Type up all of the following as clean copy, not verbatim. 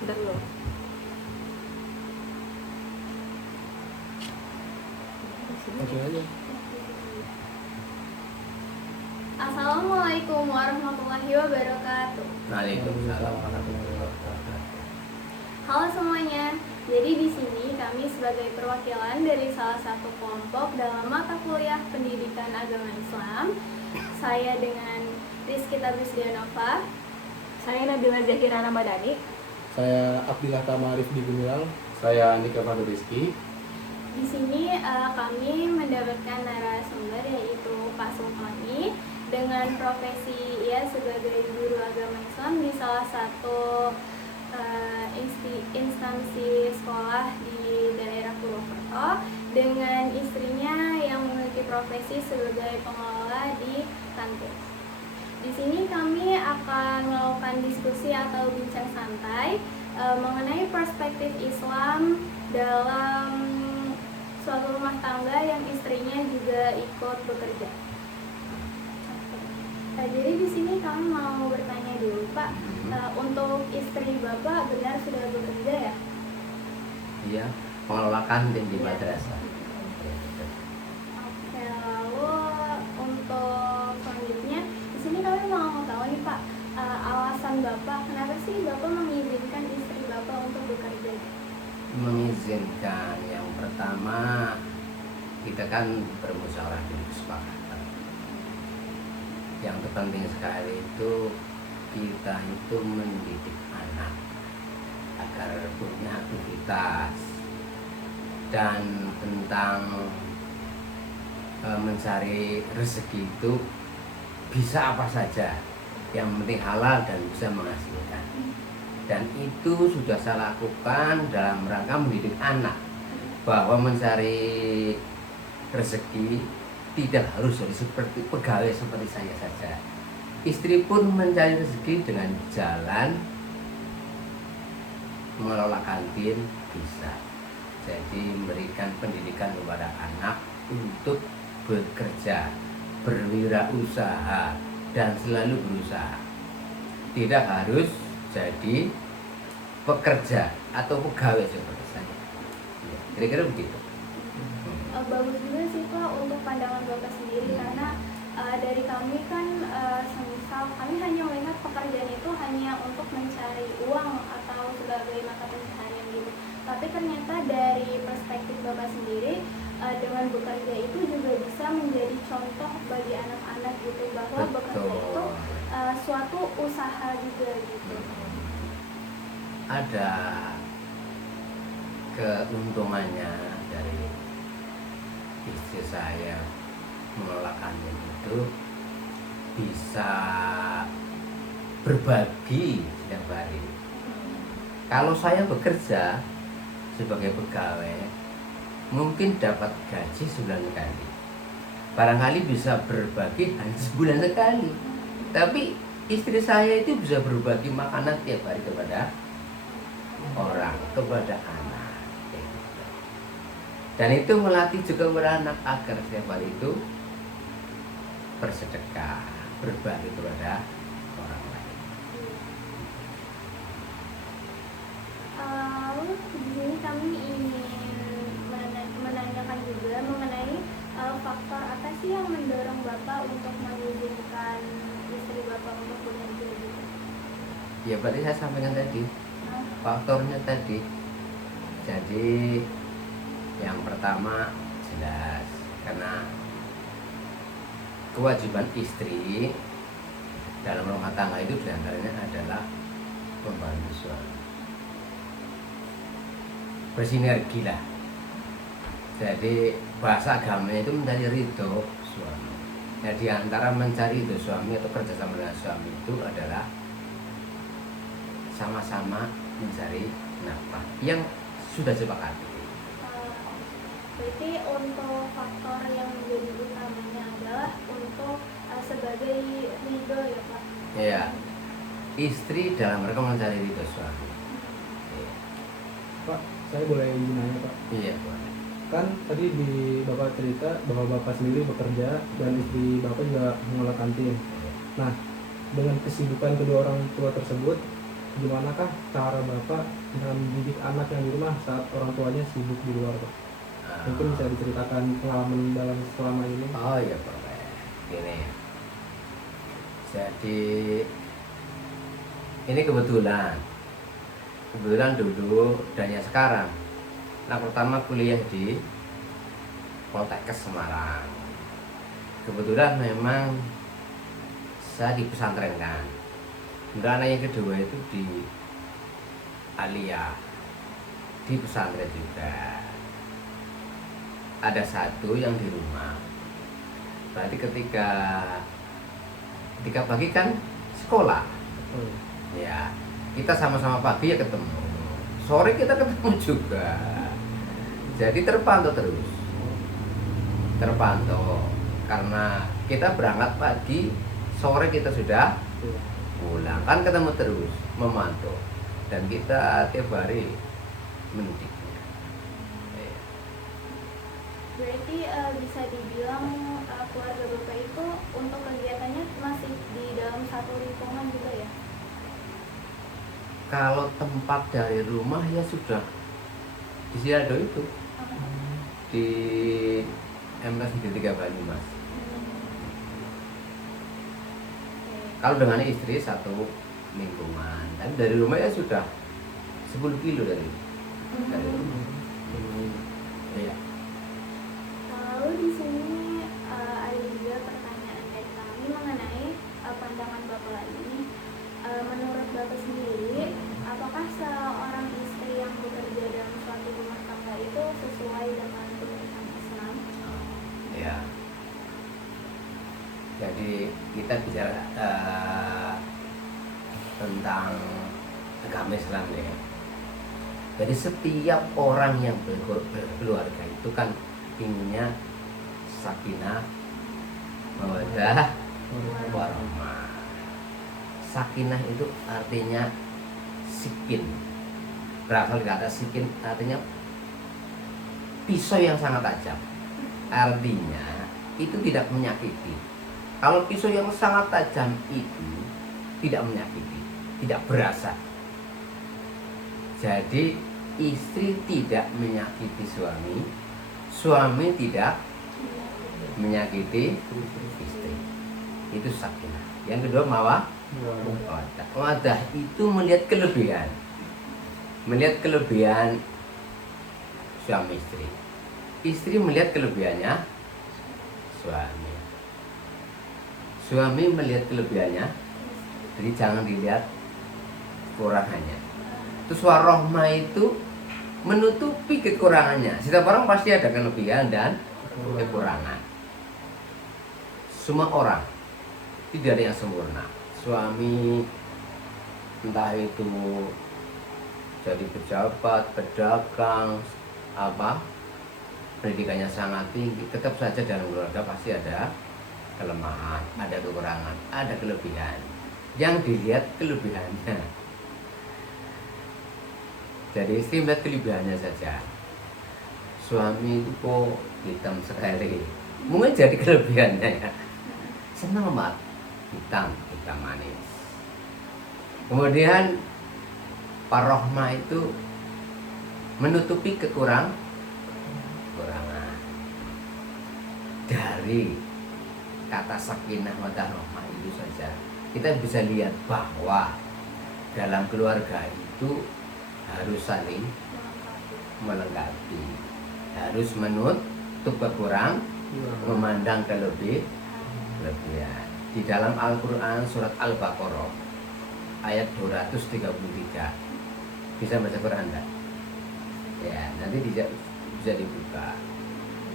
Belum. Langsung aja. Assalamualaikum warahmatullahi wabarakatuh. Waalaikumsalam warahmatullahi wabarakatuh. Halo semuanya. Jadi di sini kami sebagai perwakilan dari salah satu kelompok dalam mata kuliah Pendidikan Agama Islam. Saya dengan Rizky Tabrisdianova. Saya Nabila Zahira Ramadhani. Saya Abdillah Tamarif di Gemilang. Saya Andika Fadul Rizky. Di sini kami mendapatkan narasumber yaitu Pak Sulfani dengan profesi ia sebagai guru agama Islam di salah satu instansi sekolah di daerah Purwokerto, dengan istrinya yang memiliki profesi sebagai pengelola di kantin. Di sini kami akan melakukan diskusi atau bincang santai mengenai perspektif Islam dalam suatu rumah tangga yang istrinya juga ikut bekerja. Jadi di sini kami mau bertanya dulu, Pak, untuk istri Bapak benar sudah bekerja ya? Iya, pengelola kantin di madrasah. Oke, lalu untuk selanjutnya di sini kami mau tahu nih, Pak, alasan Bapak kenapa sih Bapak mengizinkan istri Bapak untuk bekerja? Mengizinkan yang pertama, kita kan bermusyawarah di kesepakatan. Yang terpenting sekali itu kita itu mendidik anak agar punya aktivitas, dan tentang mencari rezeki itu bisa apa saja, yang penting halal dan bisa menghasilkan. Dan itu sudah saya lakukan dalam rangka mendidik anak, bahwa mencari rezeki tidak harus jadi seperti pegawai seperti saya saja. Istri pun mencari rezeki dengan jalan mengelola kantin bisa. Jadi memberikan pendidikan kepada anak untuk bekerja, berwirausaha, dan selalu berusaha. Tidak harus jadi pekerja atau pegawai seperti saya. Ya, kira-kira begitu. Bagus juga sih, Pak, untuk pandangan Bapak sendiri, karena dari kami kan semisal kami hanya melihat pekerjaan itu hanya untuk mencari uang atau sebagai mata pencaharian gitu. Tapi ternyata dari perspektif Bapak sendiri, dengan bekerja itu juga bisa menjadi contoh bagi anak-anak gitu, bahwa bekerja itu suatu usaha juga gitu. Ada keuntungannya dari istri saya mengelola kantin itu, bisa berbagi setiap hari. Kalau saya bekerja sebagai pegawai, mungkin dapat gaji sebulan sekali, barangkali bisa berbagi hanya sebulan sekali. Tapi istri saya itu bisa berbagi makanan tiap hari kepada orang, kepada anak. Dan itu melatih juga kepada anak agar setiap hari itu bersedekah, berbagi kepada orang lain. Lalu di sini kami ingin menanyakan juga mengenai faktor apa sih yang mendorong Bapak untuk mengizinkan istri Bapak untuk bekerja gitu? Ya berarti saya sampaikan tadi, faktornya tadi. Jadi yang pertama jelas, karena kewajiban istri dalam rumah tangga itu diantaranya adalah membantu suami, bersinergi lah. Jadi bahasa agamanya itu mencari ridho suami. Nah, di antara mencari ridho suami atau kerjasama dengan suami itu adalah sama-sama mencari nafkah yang sudah sepakati. Berarti untuk faktor yang menjadi utamanya adalah untuk sebagai ridho ya, Pak? Ya, istri dalam mereka mencari ridho suami. Pak, saya boleh izin nanya, Pak? Iya, boleh. Kan tadi di Bapak cerita bahwa Bapak sendiri bekerja dan istri Bapak juga mengelola kantin. Nah, dengan kesibukan kedua orang tua tersebut, gimanakah cara Bapak dalam mendidik anak yang di rumah saat orang tuanya sibuk di luar, Pak? Mungkin bisa diceritakan pengalaman dalam selama ini. Oh iya boleh. Gini. Jadi ini kebetulan dulu dan ya sekarang. Nah, pertama kuliah di Poltekkes Semarang. Kebetulan memang saya dipesantrenkan. Kemudian anak yang kedua itu di Alia, di pesantren juga. Ada satu yang di rumah. Berarti ketika pagi kan sekolah, Oh, ya kita sama-sama pagi ya ketemu, sore kita ketemu juga. Jadi terpantau terus, karena kita berangkat pagi, sore kita sudah iya. pulang, kan ketemu terus, memantau, dan kita tiap hari mendidiknya. Ya. Berarti bisa dibilang keluarga Bapak itu untuk kegiatannya masih di dalam satu lingkungan juga ya? Kalau tempat dari rumah ya sudah di Siado itu, di MS di 3 Banyumas. Kalau dengan istri satu lingkungan, tapi dari rumah ya sudah 10 kilo dari rumah. Iya. Lalu di sini ada juga pertanyaan dari kami mengenai pandangan Bapak lagi. Menurut Bapak sendiri, apakah seorang istri yang bekerja dalam suatu rumah tangga itu sesuai dengan tuntunan Islam? Ya. Jadi kita bicara tentang agama Islam ya. Jadi setiap orang yang berkeluarga itu kan inginnya sakinah, mawaddah, warahmah. Sakinah itu artinya sikin. Berasal dari kata sikin artinya pisau yang sangat tajam. Artinya itu tidak menyakiti. Kalau pisau yang sangat tajam itu tidak menyakiti, tidak berasa. Jadi istri tidak menyakiti suami, suami tidak menyakiti istri. Itu sakinah. Yang kedua mawaddah. Mawaddah itu melihat kelebihan suami istri. Istri melihat kelebihannya suami. Suami melihat kelebihannya, jadi jangan dilihat kekurangannya. Terus warahmah itu menutupi kekurangannya. Setiap orang pasti ada kelebihan dan kekurangan. Semua orang tidak ada yang sempurna. Suami entah itu jadi pejabat, pedagang, pendidikannya sangat tinggi, tetap saja dalam keluarga pasti ada kelemahan, ada kekurangan, ada kelebihan. Yang dilihat kelebihannya. Jadi istri melihat kelebihannya saja. Suami itu kok hitam sekali, mungkin jadi kelebihannya ya. Senang banget, hitam manis. Kemudian parohmah itu menutupi kekurangan. Dari kata sakinah mawaddah rahmah itu saja kita bisa lihat bahwa dalam keluarga itu harus saling melengkapi, harus menutup kekurangan, memandang kelebihan. Di dalam Al-Quran surat Al-Baqarah ayat 233, bisa baca Quran enggak? Ya, nanti bisa dibuka.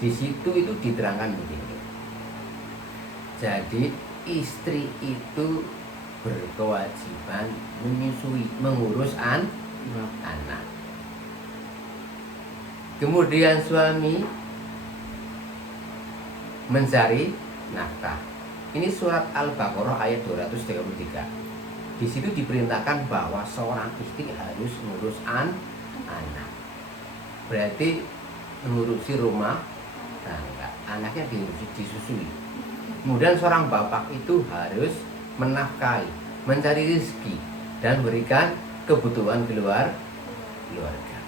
Di situ itu diterangkan begini. Jadi istri itu berkewajiban menyusui, mengurus anak. Kemudian suami mencari nafkah. Ini surat Al-Baqarah ayat 233. Di situ diperintahkan bahwa seorang istri harus mengurus anak. Berarti mengurusi rumah tangga, anaknya disusui. Kemudian seorang bapak itu harus menafkahi, mencari rezeki dan memberikan kebutuhan keluarga.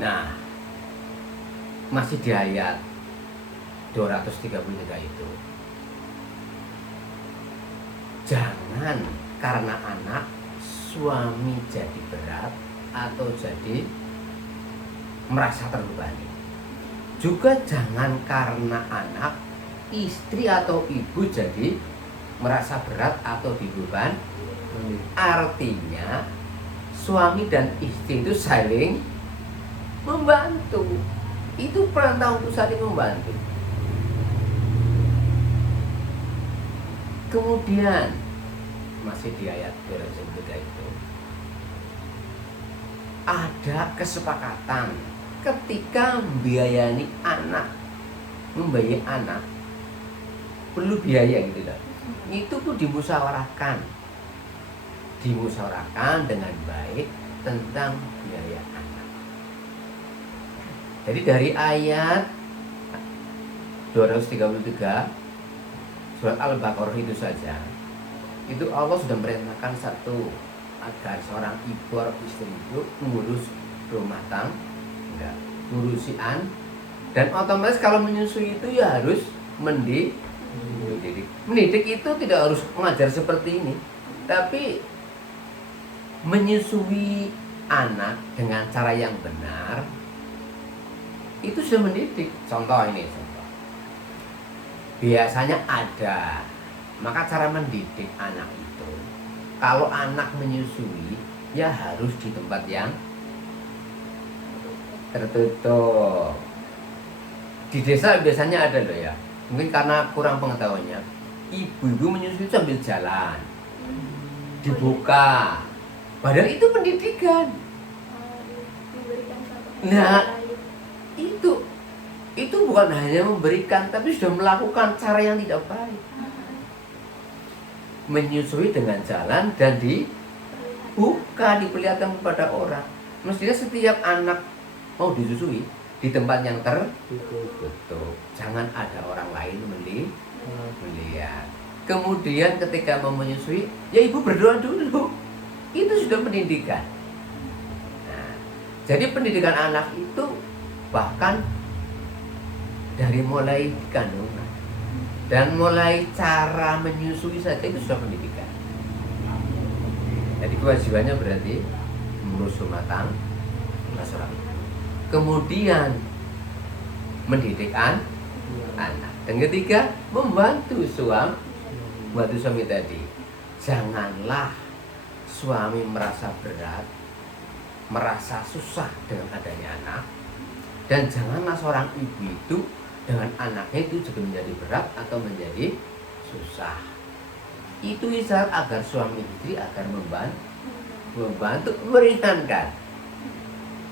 Nah, masih di ayat 233 itu, jangan karena anak suami jadi berat atau jadi merasa terbebani. Juga jangan karena anak istri atau ibu jadi merasa berat atau dibeban. Artinya suami dan istri itu saling membantu. Itu perintah untuk saling membantu. Kemudian masih di ayat 233 itu ada kesepakatan ketika membiayai anak perlu biaya gitu loh. Itu pun dimusyawarahkan dengan baik tentang biaya anak. Jadi dari ayat 233 surat Al-Baqarah itu saja, itu Allah sudah merintahkan satu, agar seorang ibu atau istri itu mengurus rumah tangga, ngurusian, dan otomatis kalau menyusui itu ya harus mendidik. Mendidik itu tidak harus mengajar seperti ini, tapi menyusui anak dengan cara yang benar itu sudah mendidik. Contoh ini, biasanya ada, maka cara mendidik anak itu, kalau anak menyusui ya harus di tempat yang tertutup. Di desa biasanya ada loh ya, mungkin karena kurang pengetahuannya, ibu-ibu menyusui sambil jalan, dibuka, padahal itu pendidikan. Nah, itu bukan hanya memberikan, tapi sudah melakukan cara yang tidak baik. Menyusui dengan jalan dan dibuka, diperlihatkan kepada orang. Mestinya setiap anak mau disusui di tempat yang tertutup, jangan ada orang lain melihat. Kemudian ketika mau menyusui, ya ibu berdoa dulu. Itu sudah pendidikan. Nah, jadi pendidikan anak itu bahkan dari mulai kandungan dan mulai cara menyusui saja itu sudah pendidikan. Jadi kewajibannya berarti mengurus rumah tangga seorang ibu. Kemudian mendidik anak. Dan ketiga, membantu suami tadi. Janganlah suami merasa berat, merasa susah dengan adanya anak, dan janganlah seorang ibu itu dengan anaknya itu juga menjadi berat atau menjadi susah. Itu isyarat agar suami istri agar membantu meringankan.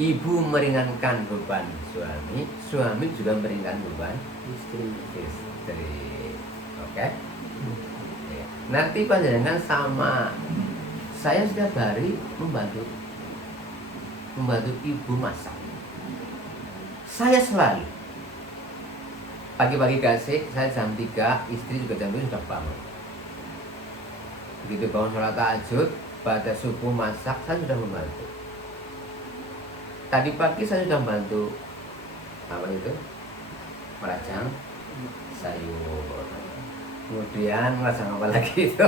Ibu meringankan beban suami juga meringankan beban istri. Oke? Nanti panjenengan sama saya setiap hari membantu ibu masak. Saya selalu pagi-pagi kasih, saya jam 3, istri juga jam 2 sudah bangun. Begitu bangun sholat tahajud, pada subuh masak, saya sudah membantu. Tadi pagi saya sudah membantu merajang sayur. Kemudian merajang apa lagi itu?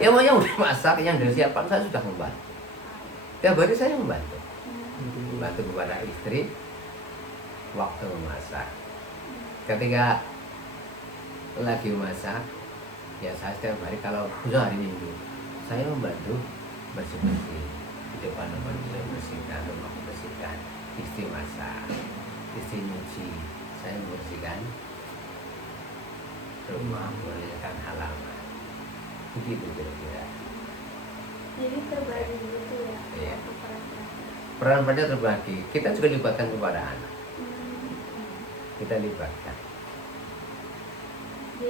Ya yang udah masak, yang udah siapkan saya sudah membantu. Tiap hari saya membantu kepada istri waktu memasak. Ketika lagi memasak, ya saya setiap hari, kalau khusus hari Minggu, saya membantu bersih-bersih di depan rumah, saya bersihkan rumah, bersihkan. Istri masak, istri nyuci, saya membersihkan rumah, membersihkan halaman. Begitu kira-kira. Jadi terbagi gitu ya. Iya. Peran-perannya terbagi. Kita juga libatkan kepada anak. Kita libatkan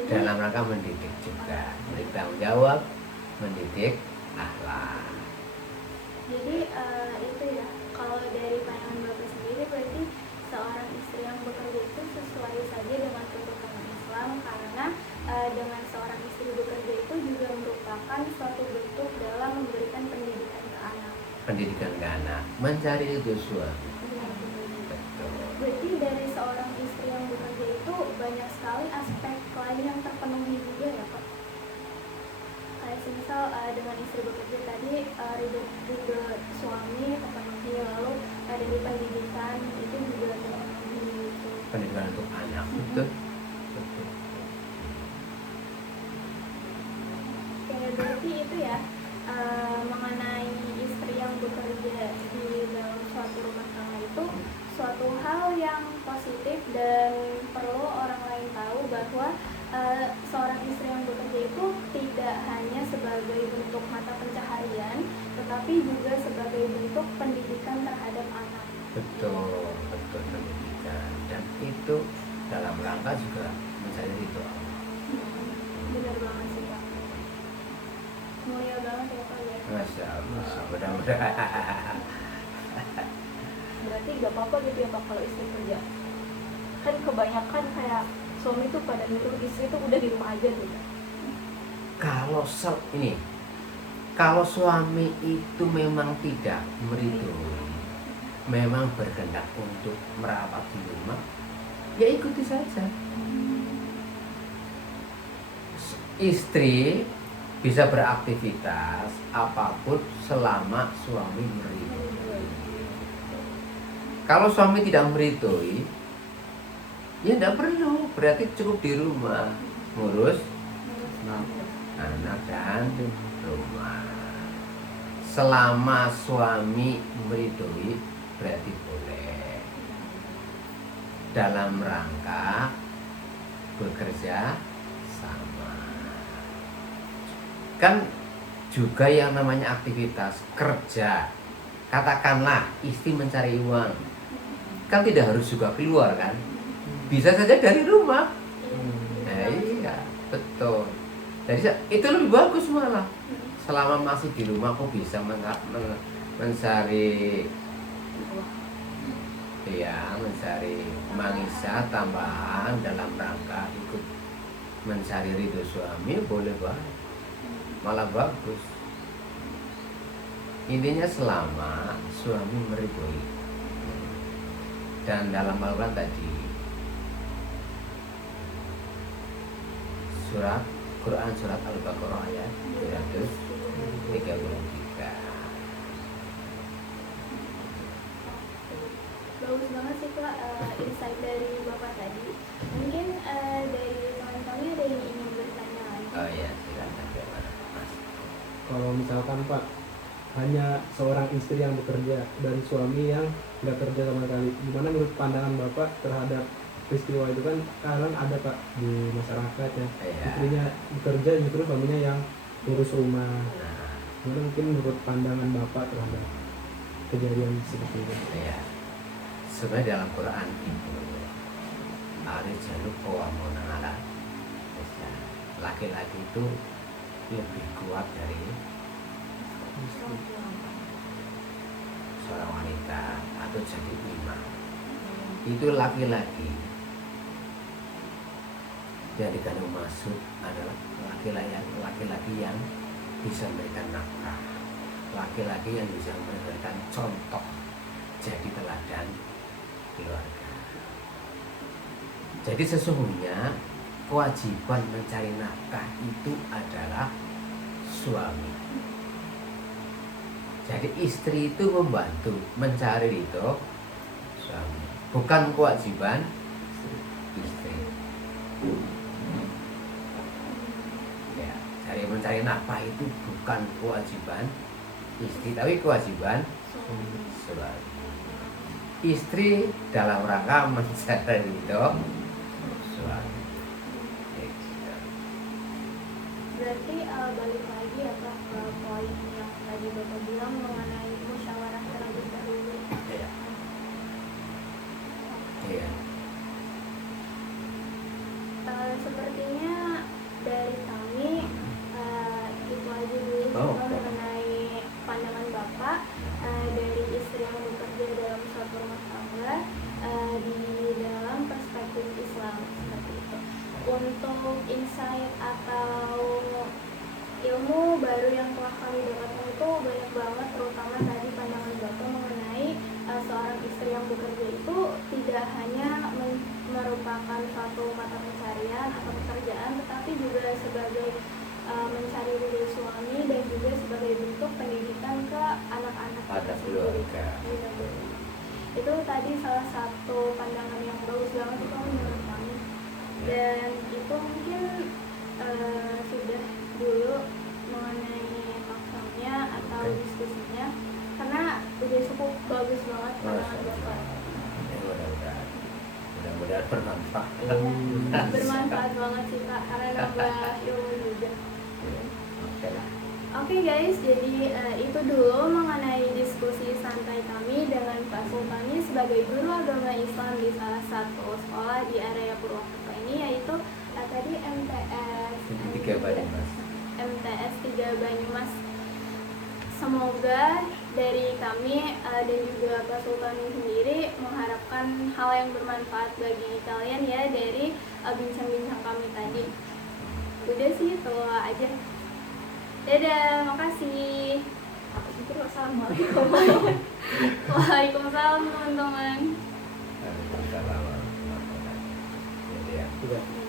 dalam rangka mendidik juga, mendidik tanggung jawab, mendidik akhlak. Jadi itu ya, kalau dari pandangan Bapak sendiri berarti seorang istri yang bekerja itu sesuai saja dengan tuntunan Islam, karena dengan seorang istri bekerja itu juga merupakan suatu bentuk dalam memberikan pendidikan ke anak. Pendidikan ke anak, mencari itu suami. Betul. Berarti dari seorang istri yang bekerja itu banyak sekali aspek lain yang terpenuhi juga ya Pak? Kayak misal dengan istri bekerja tadi ridho suami terpenuhi, lalu dari pendidikan itu juga terpenuhi gitu. Pendidikan untuk anak, betul. Oke, berarti itu ya mengenai istri yang bekerja di dalam suatu rumah tangga itu suatu hal yang positif dan perlu orang lain tahu bahwa seorang istri yang bekerja itu tidak hanya sebagai bentuk mata pencaharian, tetapi juga sebagai bentuk pendidikan terhadap anak. Betul, betul pendidikan. Dan itu dalam rangka juga mencari itu. Benar banget sih Pak. Mulia banget ya Pak ya. Masya Allah, mudah-mudahan. Berarti gak apa-apa gitu ya Pak kalau istri kerja. Kan kebanyakan kayak suami tuh pada nyuruh istri tuh udah di rumah aja gitu. Kalau suami itu memang tidak meridhoi, memang berkehendak untuk merawat di rumah, ya ikuti saja. Istri bisa beraktivitas apapun selama suami meridhoi. Kalau suami tidak meridhoi, ya tidak perlu, berarti cukup di rumah ngurus anak dan rumah. Selama suami meridhoi berarti boleh dalam rangka bekerja sama. Kan juga yang namanya aktivitas kerja, katakanlah istri mencari uang, kan tidak harus juga keluar kan, bisa saja dari rumah. Nah, iya betul. Jadi itu lebih bagus malah. Selama masih di rumah kok bisa mencari mangisa tambahan dalam rangka ikut mencari ridho suami, boleh banget, malah bagus. Intinya selama suami meridhoi. Dan dalam Al-Quran tadi Quran surat Al-Baqarah ayat 333. Bagus banget sih Pak insight dari Bapak tadi. Mungkin dari teman-teman ada yang ingin bertanya lagi. Oh ya, silakan bagaimana Mas? Kalau misalkan Pak hanya seorang istri yang bekerja dan suami yang nggak kerja sama sekali, gimana menurut pandangan Bapak terhadap peristiwa itu? Kan kadang ada Pak di masyarakat ya, Iya. istrinya bekerja justru suaminya yang ngurus rumah. Nah, Gimana mungkin menurut pandangan Bapak terhadap kejadian seperti itu? ya. Sebenarnya dalam Quran itu Ar-rijalu qawwamuna 'ala nisa. Laki-laki itu lebih kuat dari seorang wanita atau jadi imam. Itu laki-laki yang dikandung maksud adalah laki-laki yang bisa memberikan nafkah, laki-laki yang bisa memberikan contoh, jadi teladan keluarga. Jadi sesungguhnya kewajiban mencari nafkah itu adalah suami. Jadi istri itu membantu mencari itu suami, bukan kewajiban istri. Ya, mencari nafkah itu bukan kewajiban istri, tapi kewajiban suami. Istri dalam rangka mencari itu suami. Berarti balik lagi ya Pak ke poin yang tadi Bapak bilang mengenai musyawarah terlebih dahulu. Iya. Iya. Sepertinya dari kami itu aja dulu mengenai pandangan Bapak dari istri yang bekerja dalam suatu rumah tangga di dalam perspektif Islam seperti itu. Untuk insight banget, terutama tadi pandangan Bapak mengenai seorang istri yang bekerja itu tidak hanya merupakan suatu mata pencarian atau pekerjaan, tetapi juga sebagai mencari ridho suami dan juga sebagai bentuk pendidikan ke anak-anak Pada kita sendiri. keluarga. Iya, betul. Itu tadi salah satu pandangan yang bagus banget itu menurut kami. Dan itu mungkin sudah dulu mengenai talkshownya atau Oke. diskusinya, karena udah cukup bagus banget pandangan Bapak. Ya, mudah-mudahan bermanfaat. Iya, bermanfaat banget sih Pak, karena nambah ilmu juga. Oke lah. Oke guys, jadi itu dulu mengenai diskusi santai kami dengan Pak Sultani sebagai guru agama Islam di salah satu sekolah di area Purwokerto ini, yaitu tadi MTS 3 Banyumas. MTS 3 Banyumas. Semoga dari kami dan juga Pak Sultani sendiri mengharapkan hal yang bermanfaat bagi kalian ya dari bincang-bincang kami tadi. Udah sih, itu aja. Dadah, makasih. Assalamualaikum. Waalaikumsalam teman-teman. Waalaikumsalam warahmatullahi wabarakatuh. Jadi ya. Juga.